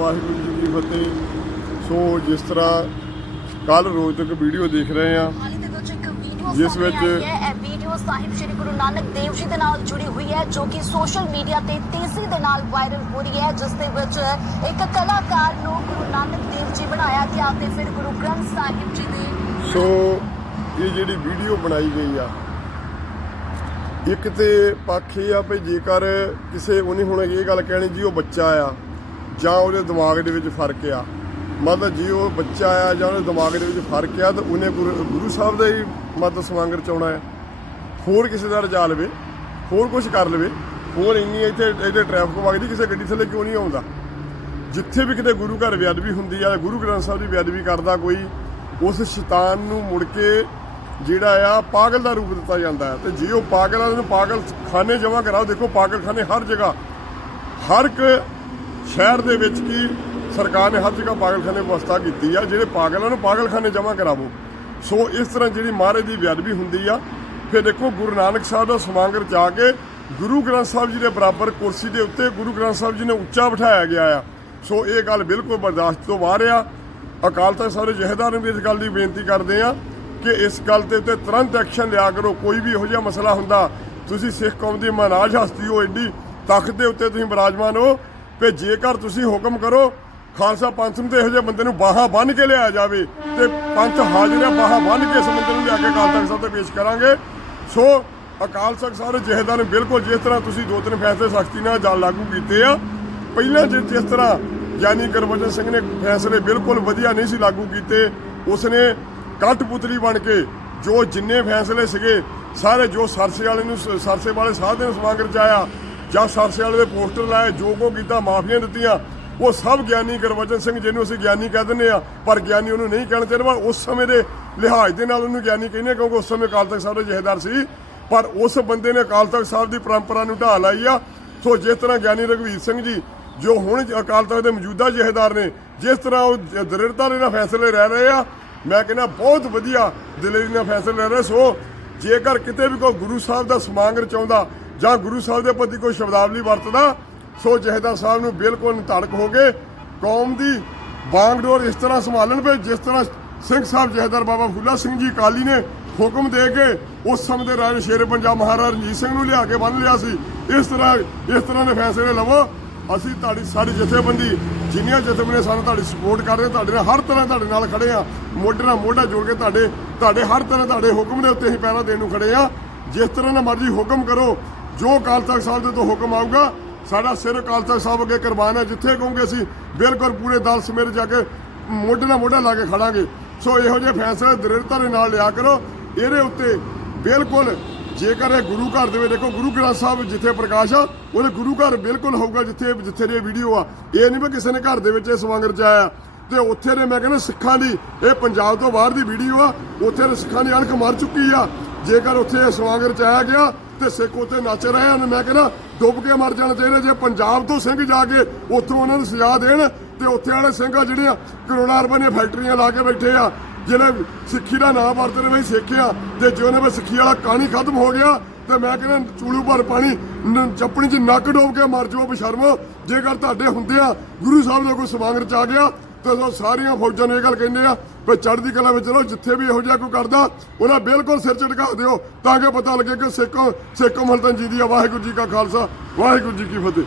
ਵਾਹਿਗੁਰੂ ਜੀ ਕੀ ਫਤਿਹ। ਸੋ ਜਿਸ ਤਰ੍ਹਾਂ ਕੱਲ ਰੋਜ਼ ਤੱਕ ਵੀਡੀਓ ਦੇਖ ਰਹੇ ਆ ਜਿਸ ਵਿੱਚ- ਇਹ ਵੀਡੀਓ ਸਾਹਿਬ ਸ੍ਰੀ ਗੁਰੂ ਨਾਨਕ ਦੇਵ ਜੀ ਦੇ ਨਾਲ ਜੁੜੀ ਹੋਈ ਹੈ ਜੋ ਕਿ ਸੋਸ਼ਲ ਮੀਡੀਆ ਤੇ ਤੇਜ਼ੀ ਦੇ ਨਾਲ ਵਾਇਰਲ ਹੋ ਰਹੀ ਹੈ ਜਿਸ ਦੇ ਵਿੱਚ ਇੱਕ ਕਲਾਕਾਰ ਨੂੰ ਗੁਰੂ ਨਾਨਕ ਦੇਵ ਜੀ ਬਣਾਇਆ ਗਿਆ ਤੇ ਫਿਰ ਗੁਰੂ ਗ੍ਰੰਥ ਸਾਹਿਬ ਜੀ ਦੇ ਸੋ ਇਹ ਜਿਹੜੀ ਵੀਡੀਓ ਬਣਾਈ ਗਈ ਆ ਇੱਕ ਤੇ ਪੱਖ ਇਹ ਆ ਵੀ ਜੇਕਰ ਕਿਸੇ ਉਹਨੇ ਹੁਣ ਇਹ ਗੱਲ ਕਹਿਣੀ ਜੀ ਉਹ ਬੱਚਾ ਆ। ਜਾਂ ਉਹਦੇ ਦਿਮਾਗ ਦੇ ਵਿੱਚ ਫ਼ਰਕ ਆ। ਮਤਲਬ ਜੀ ਉਹ ਬੱਚਾ ਆ ਜਾਂ ਉਹਦੇ ਦਿਮਾਗ ਦੇ ਵਿੱਚ ਫ਼ਰਕ ਆ, ਤਾਂ ਉਹਨੇ ਗੁਰੂ ਗੁਰੂ ਸਾਹਿਬ ਦਾ ਹੀ ਮਤ ਸਵਾਂਗਰ ਚਾਉਣਾ ਆ ਹੋਰ ਕਿਸੇ ਦਾ ਰਜਾ ਲਵੇ, ਹੋਰ ਕੁਝ ਕਰ ਲਵੇ, ਹੋਰ ਇੰਨੀ ਇੱਥੇ ਇਹਦੇ ਟ੍ਰੈਫਿਕ ਵਗਦੀ, ਕਿਸੇ ਗੱਡੀ ਥੱਲੇ ਕਿਉਂ ਨਹੀਂ ਆਉਂਦਾ? ਜਿੱਥੇ ਵੀ ਕਿਤੇ ਗੁਰੂ ਘਰ ਬੇਅਦਬੀ ਹੁੰਦੀ ਆ, ਗੁਰੂ ਗ੍ਰੰਥ ਸਾਹਿਬ ਦੀ ਬੇਅਦਬੀ ਕਰਦਾ ਕੋਈ, ਉਸ ਸ਼ੈਤਾਨ ਨੂੰ ਮੁੜ ਕੇ ਜਿਹੜਾ ਆ, ਪਾਗਲ ਦਾ ਰੂਪ ਦਿੱਤਾ ਜਾਂਦਾ ਹੈ। ਤੇ ਜੇ ਉਹ ਪਾਗਲ ਆ ਉਹਨੂੰ ਪਾਗਲ ਖਾਨੇ ਜਮ੍ਹਾਂ ਕਰਾਓ। ਦੇਖੋ ਪਾਗਲ ਖਾਨੇ ਹਰ ਜਗ੍ਹਾ, ਹਰ ਇੱਕ ਸ਼ਹਿਰ ਦੇ ਵਿੱਚ ਕੀ ਸਰਕਾਰ ਨੇ ਹਰ ਜਗ੍ਹਾ ਪਾਗਲਖਾਨੇ ਵਿਵਸਥਾ ਕੀਤੀ ਆ, ਜਿਹੜੇ ਪਾਗਲਾਂ ਨੂੰ ਪਾਗਲਖਾਨੇ ਜਮ੍ਹਾਂ ਕਰਾਵੋ। ਸੋ ਇਸ ਤਰ੍ਹਾਂ ਜਿਹੜੀ ਮਹਾਰਾਜ ਦੀ ਬੇਅਦਬੀ ਹੁੰਦੀ ਆ, ਫਿਰ ਦੇਖੋ ਗੁਰੂ ਨਾਨਕ ਸਾਹਿਬ ਦਾ ਸਮਾਗਮ ਜਾ ਕੇ ਗੁਰੂ ਗ੍ਰੰਥ ਸਾਹਿਬ ਜੀ ਦੇ ਬਰਾਬਰ ਕੁਰਸੀ ਦੇ ਉੱਤੇ ਗੁਰੂ ਗ੍ਰੰਥ ਸਾਹਿਬ ਜੀ ਨੇ ਉੱਚਾ ਬਿਠਾਇਆ ਗਿਆ ਆ। ਸੋ ਇਹ ਗੱਲ ਬਿਲਕੁਲ ਬਰਦਾਸ਼ਤ ਤੋਂ ਬਾਹਰ ਆ। ਅਕਾਲ ਤਖਤ ਸਾਰੇ ਜਹੇਦਾਰ ਨੂੰ ਵੀ ਇਸ ਗੱਲ ਦੀ ਬੇਨਤੀ ਕਰਦੇ ਆ ਕਿ ਇਸ ਗੱਲ ਦੇ ਉੱਤੇ ਤੁਰੰਤ ਐਕਸ਼ਨ ਲਿਆ ਕਰੋ, ਕੋਈ ਵੀ ਇਹੋ ਜਿਹਾ ਮਸਲਾ ਹੁੰਦਾ, ਤੁਸੀਂ ਸਿੱਖ ਕੌਮ ਦੀ ਮਹਾਰਾਜ ਹਸਤੀ ਹੋ ਐਡੀ ਤਖਤ ਦੇ ਉੱਤੇ ਤੁਸੀਂ ਬਿਰਾਜਮਾਨ ਹੋ ਕਿ ਜੇਕਰ ਤੁਸੀਂ ਹੁਕਮ ਕਰੋ, ਖਾਲਸਾ ਪੰਥ ਨੂੰ ਤੇ ਇਹੋ ਜਿਹੇ ਬੰਦੇ ਨੂੰ ਬਾਹਾਂ ਬੰਨ੍ਹ ਕੇ ਲਿਆਇਆ ਜਾਵੇ ਤੇ ਪੰਥ ਹਾਜ਼ਰ ਹੈ ਬਾਹਾਂ ਬੰਨ੍ਹ ਕੇ ਇਸ ਬੰਦੇ ਨੂੰ ਲਿਆ ਕੇ ਅਕਾਲ ਤਖਤ ਸਾਹਿਬ ਤੇ ਪੇਸ਼ ਕਰਾਂਗੇ। ਸੋ, ਅਕਾਲ ਤਖਤ ਸਾਰੇ ਜਹੇਦਾਰ ਨੇ ਬਿਲਕੁਲ ਜਿਸ ਤਰ੍ਹਾਂ ਤੁਸੀਂ ਦੋ ਤਿੰਨ ਫੈਸਲੇ ਸਖਤੀ ਨਾਲ ਜਾ ਲਾਗੂ ਕੀਤੇ ਆ, ਪਹਿਲਾਂ ਜਿ- ਜਿਸ ਤਰ੍ਹਾਂ ਯਾਨੀ ਗੁਰਬਚਨ ਸਿੰਘ ਨੇ ਫੈਸਲੇ ਬਿਲਕੁਲ ਵਧੀਆ ਨਹੀਂ ਸੀ ਲਾਗੂ ਕੀਤੇ, ਉਸਨੇ ਕਠਪੁਤਲੀ ਬਣ ਕੇ ਜੋ ਜਿੰਨੇ ਫੈਸਲੇ ਸੀਗੇ, ਸਾਰੇ ਜੋ ਸਰਸੇ ਵਾਲੇ ਨੂੰ ਸਰਸੇ ਵਾਲੇ ਸਾਧ ਨੂੰ ਸਮਾਗਰ ਚ ਆਇਆ ਜਾਂ ਸਰਸੇ ਵਾਲੇ ਦੇ ਪੋਸਟਰ ਲਾਏ, ਜੋ ਕੋ ਕੀਤਾ, ਮਾਫੀਆਂ ਦਿੱਤੀਆਂ, ਉਹ ਸਭ ਗਿਆਨੀ ਗੁਰਵਚਨ ਸਿੰਘ ਜਿਹਨੂੰ ਅਸੀਂ ਗਿਆਨੀ ਕਹਿ ਦਿੰਦੇ ਆ ਪਰ ਗਿਆਨੀ ਉਹਨੂੰ ਨਹੀਂ ਕਹਿਣਾ ਚਾਹੀਦਾ ਪਰ ਉਸ ਸਮੇਂ ਦੇ ਲਿਹਾਜ਼ ਦੇ ਨਾਲ ਉਹਨੂੰ ਗਿਆਨੀ ਕਹਿੰਦੇ ਕਿਉਂਕਿ ਉਸ ਸਮੇਂ ਅਕਾਲ ਤਖਤ ਸਾਹਿਬ ਦਾ ਜਹੇਦਾਰ ਸੀ, ਪਰ ਉਸ ਬੰਦੇ ਨੇ ਅਕਾਲ ਤਖਤ ਸਾਹਿਬ ਦੀ ਪਰੰਪਰਾ ਨੂੰ ਢਾਹ ਲਾਈ ਆ। ਸੋ ਜਿਸ ਤਰ੍ਹਾਂ ਗਿਆਨੀ ਰਘਵੀਰ ਸਿੰਘ ਜੀ, ਜੋ ਹੁਣ ਅਕਾਲ ਤਖਤ ਦੇ ਮੌਜੂਦਾ ਜਹੇਦਾਰ ਨੇ, ਜਿਸ ਤਰ੍ਹਾਂ ਉਹ ਦ੍ਰਿੜਤਾ ਦੇ ਨਾਲ ਫੈਸਲੇ ਰਹਿ ਰਹੇ ਆ, ਮੈਂ ਕਹਿੰਦਾ ਬਹੁਤ ਵਧੀਆ ਦਿਲੇਰੀ ਨਾਲ ਫੈਸਲੇ ਲੈ ਰਹੇ ਸੋ ਜੇਕਰ ਕਿਤੇ ਵੀ ਕੋਈ ਗੁਰੂ ਸਾਹਿਬ ਦਾ ਸਮਾਗਮ ਰਚਾਉਂਦਾ ਜਾਂ ਗੁਰੂ ਸਾਹਿਬ ਦੇ ਪ੍ਰਤੀ ਕੋਈ ਸ਼ਬਦਾਵਲੀ ਵਰਤਦਾ, ਸੋ ਜਹੇਦਾਰ ਸਾਹਿਬ ਨੂੰ ਬਿਲਕੁਲ ਧੜਕ ਹੋ ਕੇ ਕੌਮ ਦੀ ਬਾਗਡੋਰ ਇਸ ਤਰ੍ਹਾਂ ਸੰਭਾਲਣ ਪਏ ਜਿਸ ਤਰ੍ਹਾਂ ਸਿੰਘ ਸਾਹਿਬ ਜਹੇਦਾਰ ਬਾਬਾ ਫੁੱਲਾ ਸਿੰਘ ਜੀ ਕਾਲੀ ਨੇ ਹੁਕਮ ਦੇ ਕੇ ਉਸ ਸਮੇਂ ਦੇ ਰਾਜ ਸ਼ੇਰ ਪੰਜਾਬ ਮਹਾਰਾਜਾ ਰਣਜੀਤ ਸਿੰਘ ਨੂੰ ਲਿਆ ਕੇ ਬੰਨ ਲਿਆ ਸੀ। ਇਸ ਤਰ੍ਹਾਂ ਇਸ ਤਰ੍ਹਾਂ ਦੇ ਫੈਸਲੇ ਲਵੋ। ਅਸੀਂ ਤੁਹਾਡੀ ਸਾਡੀ ਜਥੇਬੰਦੀ, ਜਿੰਨੀਆਂ ਜਥੇਬੰਦੀਆਂ ਸਾਨੂੰ ਤੁਹਾਡੀ ਸਪੋਰਟ ਕਰ ਰਹੇ ਤੁਹਾਡੇ ਨਾਲ ਹਰ ਤਰ੍ਹਾਂ ਤੁਹਾਡੇ ਨਾਲ ਖੜੇ ਆ। ਮੋਢੇ ਨਾਲ ਮੋਢਾ ਜੋੜ ਕੇ ਤੁਹਾਡੇ ਤੁਹਾਡੇ ਹਰ ਤਰ੍ਹਾਂ ਤੁਹਾਡੇ ਹੁਕਮ ਦੇ ਉੱਤੇ ਅਸੀਂ ਪਹਿਰਾ ਦੇਣ ਨੂੰ ਖੜੇ ਆ। ਜਿਸ ਤਰ੍ਹਾਂ ਦਾ ਮਰਜ਼ੀ ਹੁਕਮ ਕਰੋ ਜੋ ਅਕਾਲ ਤਖਤ ਸਾਹਿਬ ਦੇ ਤੋਂ ਹੁਕਮ ਆਊਗਾ, ਸਾਡਾ ਸਿਰ ਅਕਾਲ ਤਖਤ ਸਾਹਿਬ ਅੱਗੇ ਕੁਰਬਾਨ ਹੈ, ਜਿੱਥੇ ਕਹੋਗੇ ਅਸੀਂ, ਬਿਲਕੁਲ ਪੂਰੇ ਦਲ ਸਮੇਤ ਜਾ ਕੇ ਮੋਢੇ ਨਾਲ ਮੋਢਾ ਲਾ ਕੇ ਖੜਾਂਗੇ। ਸੋ ਇਹੋ ਜਿਹੇ ਫੈਸਲੇ ਦ੍ਰਿੜਤਾ ਦੇ ਨਾਲ ਲਿਆ ਕਰੋ। ਇਹਦੇ ਉੱਤੇ ਬਿਲਕੁਲ ਜੇਕਰ ਇਹ ਗੁਰੂ ਘਰ ਦੇ ਵਿੱਚ ਦੇਖੋ, ਗੁਰੂ ਗ੍ਰੰਥ ਸਾਹਿਬ ਜਿੱਥੇ ਪ੍ਰਕਾਸ਼ ਆ, ਉਹਦੇ ਗੁਰੂ ਘਰ ਬਿਲਕੁਲ ਹੋਊਗਾ ਜਿੱਥੇ ਜਿੱਥੇ ਦੀ ਵੀਡੀਓ ਆ। ਇਹ ਨਹੀਂ ਵੀ ਕਿਸੇ ਨੇ ਘਰ ਦੇ ਵਿੱਚ ਇਸ ਵਾਂਗਰ ਚ ਆਇਆ ਤੇ ਉੱਥੇ ਦੇ ਮੈਂ ਕਹਿੰਦਾ ਸਿੱਖਾਂ ਦੀ, ਇਹ ਪੰਜਾਬ ਤੋਂ ਬਾਹਰ ਦੀ ਵੀਡੀਓ ਆ, ਉੱਥੇ ਦੇ ਸਿੱਖਾਂ ਦੀ ਅਣਖ ਮਰ ਚੁੱਕੀ ਆ। ਜੇਕਰ ਉੱਥੇ ਇਸ ਵਾਂਗਰ ਚ ਆਇਆ ਗਿਆ ਤੇ ਸਿੱਖ ਉੱਥੇ ਨੱਚ ਰਹੇ ਹਨ। ਮੈਂ ਕਹਿੰਦਾ, ਡੁੱਬ ਕੇ ਮਰ ਜਾਣਾ ਚਾਹੀਦਾ ਜੇ ਪੰਜਾਬ ਤੋਂ ਸਿੰਘ ਜਾ ਕੇ ਉੱਥੋਂ ਉਹਨਾਂ ਨੂੰ ਸਜ਼ਾ ਦੇਣ ਤੇ ਉੱਥੇ ਵਾਲੇ ਸਿੰਘ ਆ ਜਿਹੜੀਆਂ ਕਰੋੜਾਂ ਰੁਪਏ ਦੀਆਂ ਫੈਕਟਰੀਆਂ ਲਾ ਕੇ ਬੈਠੇ ਆ ਜਿਹੜੇ ਸਿੱਖੀ ਦਾ ਨਾਮ ਵਰਤਦੇ ਨੇ ਬਈ ਸਿੱਖਿਆ ਤੇ ਜੇ ਉਹਨੇ ਵੀ ਸਿੱਖੀ ਵਾਲਾ ਕਹਾਣੀ ਖਤਮ ਹੋ ਗਿਆ, ਤੇ ਮੈਂ ਕਹਿੰਦਾ ਚੂਲੂ ਭਰ ਪਾਣੀ ਚੱਪਣੀ 'ਚ ਨੱਕ ਡੋਬ ਕੇ ਮਰ ਜਾਓ ਬਸ਼ਰਮੋ। ਜੇਕਰ ਤੁਹਾਡੇ ਹੁੰਦੇ ਆ ਗੁਰੂ ਸਾਹਿਬ ਦਾ ਕੋਈ ਸਮਾਗਮ ਚ ਆ ਗਿਆ ਤੇ ਉਹ ਸਾਰੀਆਂ ਫੌਜਾਂ ਨੂੰ ਇਹ ਗੱਲ ਕਹਿੰਦੇ ਆ ਵੀ ਚੜ੍ਹਦੀ ਕਲਾ ਵਿੱਚ ਰਹੋ, ਜਿੱਥੇ ਵੀ ਇਹੋ ਜਿਹਾ ਕੋਈ ਕਰਦਾ ਉਹਨਾਂ ਬਿਲਕੁਲ ਸਿਰ ਝਟਕਾ ਦਿਓ ਤਾਂ ਕਿ ਪਤਾ ਲੱਗੇ ਕਿ ਸਿੱਖ ਸਿੱਖ ਮਲਤਨ ਜੀ ਦੀ ਆ। ਵਾਹਿਗੁਰੂ ਜੀ ਕਾ ਖਾਲਸਾ, ਵਾਹਿਗੁਰੂ ਜੀ ਕੀ ਫਤਿਹ।